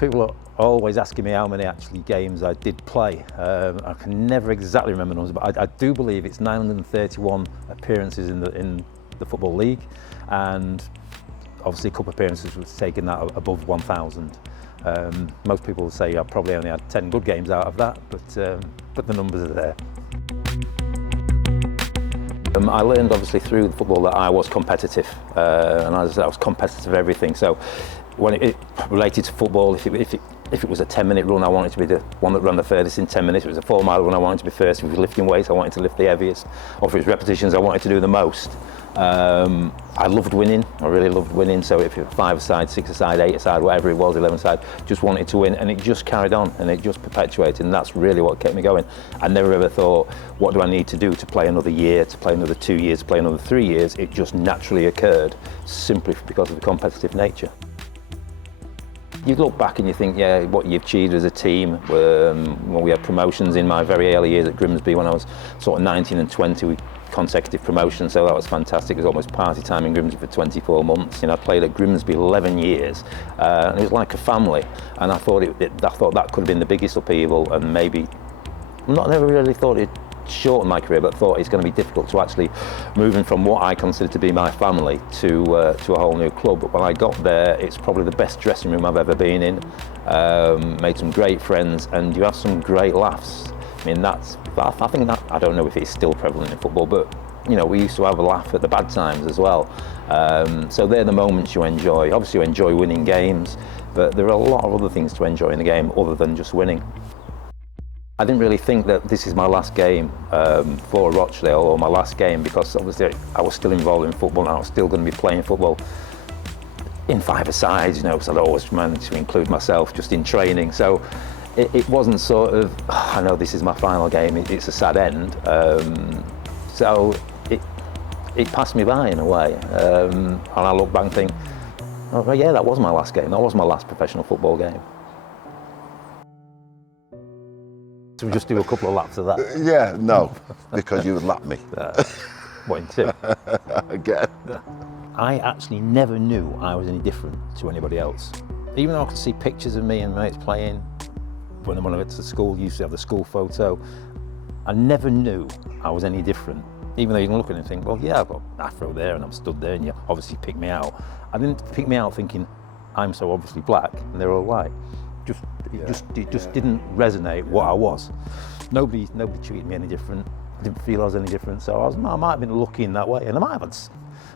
People are always asking me how many actually games I did play. I can never exactly remember numbers, but I do believe it's 931 appearances in the Football League, and obviously a couple of appearances was taking that above 1,000. Most people will say I probably only had 10 good games out of that, but the numbers are there. I learned obviously through the football that I was competitive, and as I said, I was competitive everything. So when it related to football, if it was a 10-minute run, I wanted to be the one that ran the furthest in 10 minutes. If it was a 4-mile run, I wanted to be first. If it was lifting weights, I wanted to lift the heaviest. Or if it was repetitions, I wanted to do the most. I loved winning. I really loved winning. So if it was 5-a-side, 6-a-side, 8-a-side, whatever it was, 11-a-side, just wanted to win, and it just carried on and it just perpetuated, and that's really what kept me going. I never ever thought, what do I need to do to play another year, to play another 2 years, to play another 3 years? It just naturally occurred, simply because of the competitive nature. You look back and you think, yeah, what you achieved as a team. When we had promotions in my very early years at Grimsby, when I was sort of 19 and 20, we consecutive promotions, so that was fantastic. It was almost party time in Grimsby for 24 months. I played at Grimsby 11 years, and it was like a family. And I thought that could have been the biggest upheaval, and maybe never really thought it shorten my career, but thought it's going to be difficult to actually moving from what I consider to be my family to a whole new club. But when I got there, it's probably the best dressing room I've ever been in. Made some great friends, and you have some great laughs. I mean, I think that, I don't know if it's still prevalent in football, but we used to have a laugh at the bad times as well. So they're the moments you enjoy. Obviously you enjoy winning games, but there are a lot of other things to enjoy in the game other than just winning. I didn't really think that this is my last game for Rochdale, or my last game, because obviously I was still involved in football and I was still going to be playing football in 5-a-sides, because I'd always managed to include myself just in training. So it wasn't sort of, I know this is my final game, it's a sad end. So it passed me by in a way. And I look back and think, oh yeah, that was my last game. That was my last professional football game. So we just do a couple of laps of that? Yeah, no, because you would lap me. What, in two? Again. I actually never knew I was any different to anybody else. Even though I could see pictures of me and mates playing, when I went to school, used to have the school photo, I never knew I was any different. Even though you can look at it and think, well, yeah, I've got an afro there and I'm stood there and you obviously pick me out. I didn't pick me out thinking, I'm so obviously black and they're all white. It just didn't resonate what I was. Nobody treated me any different. I didn't feel I was any different, so I might have been lucky in that way, and I might have had,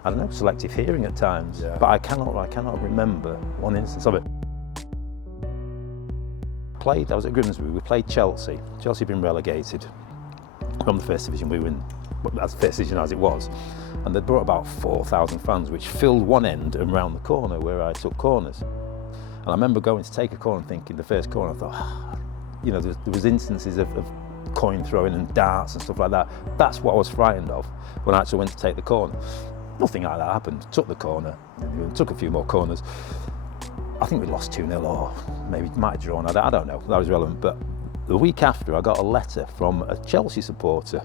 I don't know, selective hearing at times, but I cannot remember one instance of it. I was at Grimsby, we played Chelsea. Chelsea had been relegated from the first division. We were in as first division as it was, and they'd brought about 4,000 fans, which filled one end and round the corner where I took corners. And I remember going to take a corner and thinking, the first corner, I thought, there was instances of coin throwing and darts and stuff like that. That's what I was frightened of when I actually went to take the corner. Nothing like that happened. Took the corner, took a few more corners. I think we lost 2-0, or maybe might have drawn. I don't know, that was relevant. But the week after, I got a letter from a Chelsea supporter.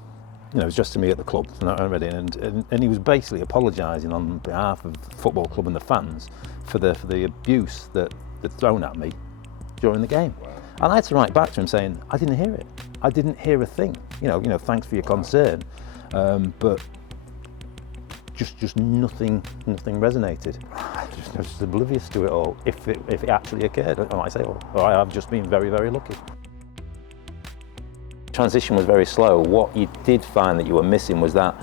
It was just to me at the club, I read it, and he was basically apologising on behalf of the football club and the fans for the abuse that they'd thrown at me during the game. Wow. And I had to write back to him saying, I didn't hear it. I didn't hear a thing. Thanks for your concern, but just nothing resonated. I was just oblivious to it all. If it actually occurred, I might say, or I have just been very, very lucky. Transition was very slow. What you did find that you were missing was that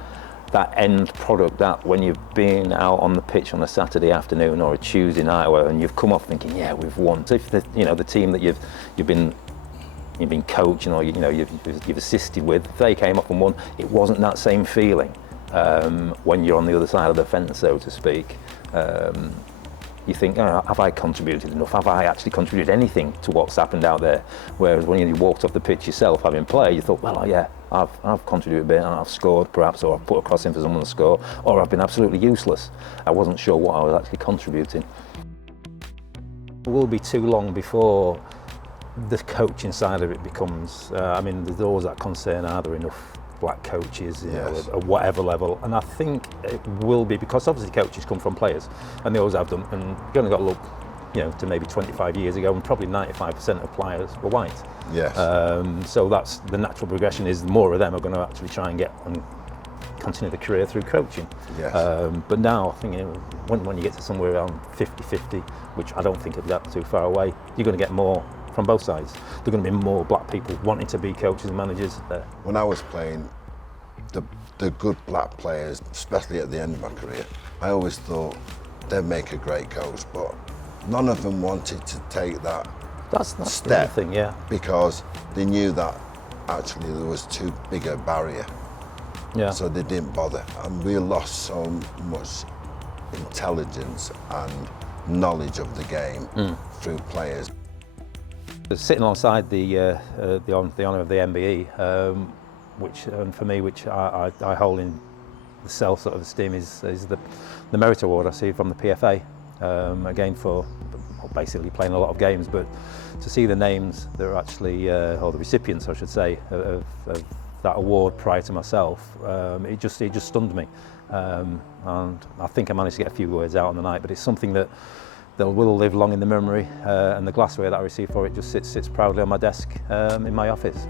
end product, that when you've been out on the pitch on a Saturday afternoon or a Tuesday night, and you've come off thinking, yeah, we've won. So if the team that you've been coaching or you've assisted with, if they came up and won, it wasn't that same feeling when you're on the other side of the fence, so to speak. You think, oh, have I contributed enough? Have I actually contributed anything to what's happened out there? Whereas when you walked off the pitch yourself, having played, you thought, well, yeah, I've contributed a bit, and I've scored perhaps, or I've put a cross in for someone to score, or I've been absolutely useless. I wasn't sure what I was actually contributing. It will be too long before the coaching side of it becomes, there's always that concern, are there enough black coaches, at whatever level, and I think it will be, because obviously coaches come from players, and they always have them, and you've only got to look to maybe 25 years ago, and probably 95% of players were white. Yes. So that's the natural progression, is more of them are going to actually try and get and continue the career through coaching. Yes. But now I think when you get to somewhere around 50-50, which I don't think is that too far away, you're going to get more from both sides. There are going to be more black people wanting to be coaches and managers there. When I was playing, the good black players, especially at the end of my career, I always thought they'd make a great coach, but none of them wanted to take that That's step the other thing, yeah. because they knew that actually there was too big a barrier. Yeah. So they didn't bother, and we lost so much intelligence and knowledge of the game through players. Sitting alongside the honour of the MBE, which for me, which I hold in the self-esteem, is the Merit Award I see from the PFA. Again, for basically playing a lot of games, but to see the names that are actually, or the recipients I should say, of that award prior to myself, it just stunned me, and I think I managed to get a few words out on the night, but it's something that will live long in the memory, and the glassware that I received for it just sits proudly on my desk in my office.